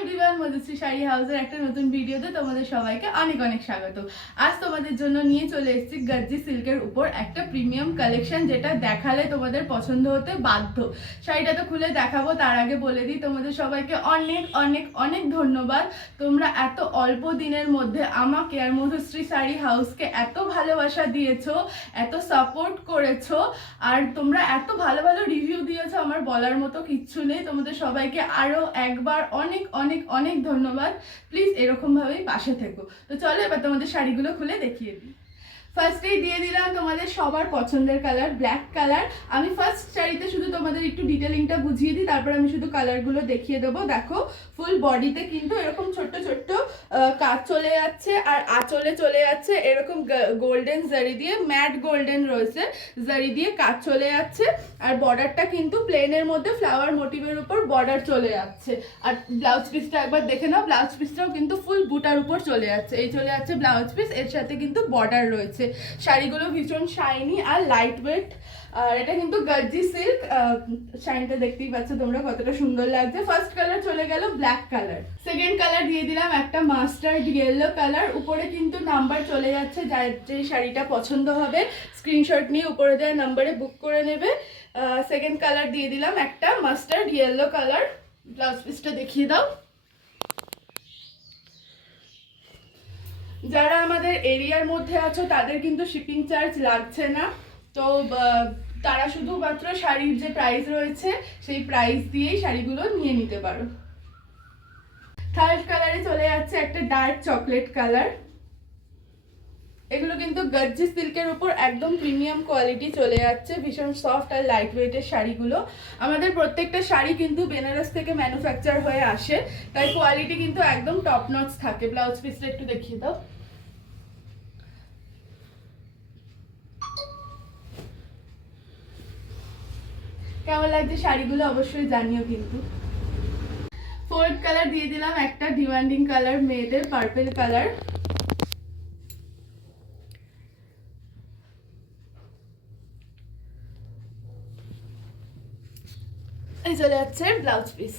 Everyone, Madhushree sari হাউসের একটা নতুন ভিডিওতে তোমাদের সবাইকে অনেক অনেক স্বাগত। আজ তোমাদের জন্য নিয়ে চলে এসেছি গর্জি সিল্কের উপর একটা প্রিমিয়াম কালেকশন, যেটা দেখালে তোমাদের পছন্দ হতে বাধ্য। শাড়িটা তো খুলে দেখাবো, তার আগে বলে দিই তোমাদের সবাইকে অনেক অনেক অনেক ধন্যবাদ। তোমরা এত অল্প দিনের মধ্যে আমাকে আর মধুশ্রী শাড়ি হাউসকে এত ভালোবাসা দিয়েছো, এত সাপোর্ট করেছো, আর তোমরা এত ভালো ভালো রিভিউ দিয়েছো, আমার বলার মতো কিচ্ছু নেই। তোমাদের সবাইকে আরো একবার অনেক অনেক অনেক ধন্যবাদ। প্লিজ এরকম ভাবেই পাশে থেকো। তো চলো এবার তোমাদের শাড়িগুলো খুলে দেখিয়ে দিই। ফার্স্টেই দিয়ে দিলাম তোমাদের সবার পছন্দের কালার, ব্ল্যাক কালার। আমি ফার্স্ট শাড়িতে শুধু তোমাদের একটু ডিটেলিংটা বুঝিয়ে দিই, তারপর আমি শুধু কালারগুলো দেখিয়ে দেবো। দেখো, ফুল বডিতে কিন্তু এরকম ছোট্ট ছোট্ট কাজ চলে যাচ্ছে, আর আঁচলে চলে যাচ্ছে এরকম গোল্ডেন জারি দিয়ে, ম্যাট গোল্ডেন রয়েছে, জারি দিয়ে কাজ চলে যাচ্ছে। আর বর্ডারটা কিন্তু প্লেনের মধ্যে ফ্লাওয়ার মোটিভের উপর বর্ডার চলে যাচ্ছে। আর ব্লাউজ পিসটা একবার দেখে নাও, ব্লাউজ পিসটাও কিন্তু ফুল বুটার উপর চলে যাচ্ছে। এই চলে যাচ্ছে ব্লাউজ পিস, এর সাথে কিন্তু বর্ডার রয়েছে। শাড়িগুলো ভীষণ শাইনি আর লাইট ওয়েট। আর এটা কিন্তু গর্জি সিল্ক, শাইনটা দেখতেই পাচ্ছ তোমরা কতটা সুন্দর লাগছে। ফার্স্ট কালার চলে গেল ব্ল্যাক কালার। সেকেন্ড কালার দিয়ে দিলাম একটা মাস্টার্ড ইয়েলো কালার। উপরে কিন্তু নাম্বার চলে যাচ্ছে, যার যে শাড়িটা পছন্দ হবে স্ক্রিনশট নিয়ে উপরে দেওয়া নাম্বারে বুক করে নেবে। সেকেন্ড কালার দিয়ে দিলাম একটা মাস্টার্ড ইয়েলো কালার। ব্লাউজ পিসটা দেখিয়ে দাও। যারা আমাদের এরিয়ার মধ্যে আছো তাদের কিন্তু শিপিং চার্জ লাগছে না, তো তারা শুধুমাত্র শাড়ির যে প্রাইস রয়েছে সেই প্রাইস দিয়েই শাড়িগুলো নিয়ে নিতে পারো। থার্ড কালারে চলে যাচ্ছে একটা ডার্ক চকলেট কালার। এগুলো কিন্তু গর্জি সিল্কের উপর একদম প্রিমিয়াম কোয়ালিটি চলে যাচ্ছে, ভীষণ সফট আর লাইট ওয়েটের শাড়িগুলো। আমাদের প্রত্যেকটা শাড়ি কিন্তু বেনারস থেকে ম্যানুফ্যাকচার হয়ে আসে, তাই কোয়ালিটি কিন্তু একদম টপ নচ থাকে। ব্লাউজ পিসটা একটু দেখিয়ে দাও। কেমন লাগছে শাড়িগুলো অবশ্যই জানিও কিন্তু। ফোর্থ কালার দিয়ে দিলাম একটা ডিমান্ডিং কালার, মেয়েদের পার্পল কালার। এই চলে যাচ্ছে ব্লাউজ পিস।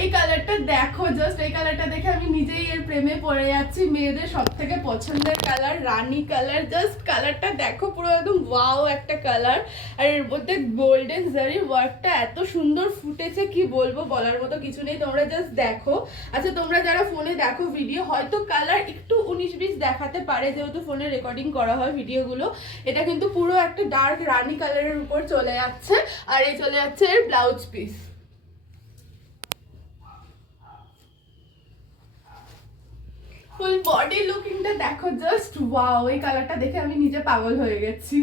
এই কালারটা দেখো, জাস্ট এই কালারটা দেখে আমি নিজেই এর প্রেমে পড়ে যাচ্ছি। মেয়েদের সব থেকে পছন্দের কালার, রানী কালার। জাস্ট কালারটা দেখো, পুরো একদম ওয়াও একটা কালার। আর এর মধ্যে গোল্ডেন জারি ওয়ার্কটা এত সুন্দর ফুটেছে, কি বলবো, বলার মতো কিছু নেই। তোমরা জাস্ট দেখো। আচ্ছা, তোমরা যারা ফোনে দেখো ভিডিও, হয়তো কালার একটু 19-20 দেখাতে পারে, যেহেতু ফোনে রেকর্ডিং করা হয় ভিডিওগুলো। এটা কিন্তু পুরো একটা ডার্ক রানী কালারের উপর চলে যাচ্ছে। আর এই চলে যাচ্ছে এর ব্লাউজ পিস। ফুল বডি লুকিংটা দেখো, জাস্ট ওয়াও। এই কালারটা দেখে আমি নিজে পাগল হয়ে গেছি।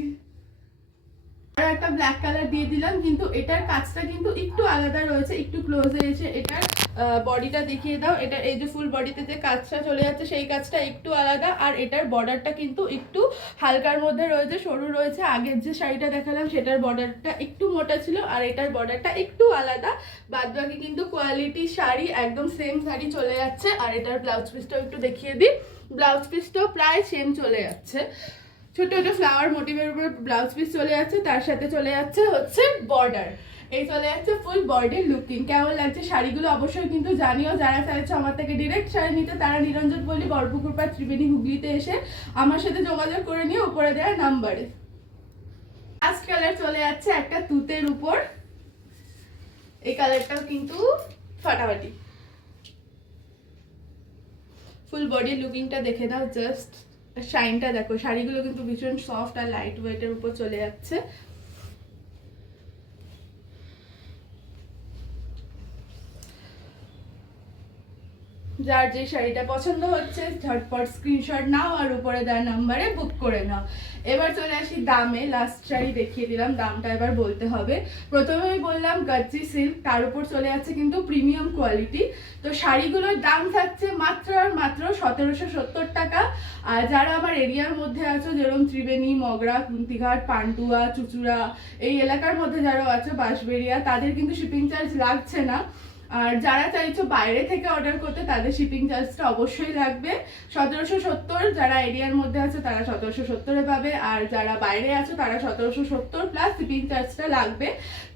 আর একটা ব্ল্যাক কালার দিয়ে দিলাম, কিন্তু এটার কাজটা কিন্তু একটু আলাদা রয়েছে। একটু ক্লোজে এসে এটার বডিটা দেখিয়ে দাও। এটার এই যে ফুল বডিতে যে কাজটা চলে যাচ্ছে সেই কাজটা একটু আলাদা। আর এটার বর্ডারটা কিন্তু একটু হালকার মধ্যে রয়েছে, সরু রয়েছে। আগের যে শাড়িটা দেখালাম সেটার বর্ডারটা একটু মোটা ছিল, আর এটার বর্ডারটা একটু আলাদা। বাদ বাকি কিন্তু কোয়ালিটি শাড়ি একদম সেম শাড়ি চলে যাচ্ছে। আর এটার ব্লাউজ পিসটাও একটু দেখিয়ে দিই। ব্লাউজ পিসটাও প্রায় সেম চলে যাচ্ছে, ছোট ছোট ফ্লাওয়ার মোটিভের উপর ব্লাউজ পিস চলে যাচ্ছে, তার সাথে চলে যাচ্ছে হচ্ছে বর্ডার। এই চলে যাচ্ছে ফুল বডির লুকিং। কেমন লাগছে শাড়িগুলো অবশ্যই কিন্তু জানিও। যারা চাইছো আমার থেকে ডিরেক্ট শাড়ি নিতে, তারা নিরঞ্জন পল্লী, বরপুকুর পাড়, ত্রিবেণী, হুগলিতে এসে আমার সাথে যোগাযোগ করে নিয়ে উপরে দেওয়া নাম্বারে। ফার্স্ট কালার চলে যাচ্ছে একটা তুতের উপর। এই কালারটাও কিন্তু ফাটাফাটি। ফুল বডির লুকিংটা দেখে দাও, জাস্ট শাইনটা দেখো। শাড়িগুলো কিন্তু ভীষণ সফট আর লাইট ওয়েটের উপর চলে যাচ্ছে। যার যে শাড়িটা পছন্দ হচ্ছে ঝটপট স্ক্রিনশট নাও আর উপরে দেওয়া নাম্বারে বুক করে নাও। এবার চলে আসি দামে। লাস্ট শাড়ি দেখিয়ে দিলাম, দামটা এবার বলতে হবে। প্রথমেই বললাম গর্জি সিল্ক, তার উপর চলে যাচ্ছে কিন্তু প্রিমিয়াম কোয়ালিটি। তো শাড়িগুলোর দাম থাকছে মাত্র আর মাত্র 1770 টাকা। আর যারা আমার এরিয়ার মধ্যে আছো, যেরকম ত্রিবেণী, মগরা, কুন্তিঘাট, পান্ডুয়া, চুচুড়া, এই এলাকার মধ্যে যারা আছো, বাঁশবেড়িয়া, তাদের কিন্তু শিপিং চার্জ লাগছে না। আর যারা চাইছো বাইরে থেকে অর্ডার করতে তাদের শিপিং চার্জটা অবশ্যই লাগবে 1770। যারা এরিয়ার মধ্যে আছে তারা 1770-এ পাবে, আর যারা বাইরে আছে তারা 1770 প্লাস শিপিং চার্জটা লাগবে।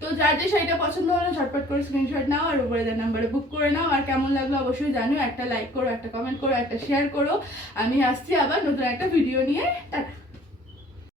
তো যার যে শাড়িটা পছন্দ হলো ঝটপট করে স্ক্রিনশট নাও আর উপরে দেওয়া নাম্বারে বুক করে নাও। আর কেমন লাগলো অবশ্যই জানিও, একটা লাইক করো, একটা কমেন্ট করো, একটা শেয়ার করো। আমি আসছি আবার নতুন একটা ভিডিও নিয়ে। টাটা।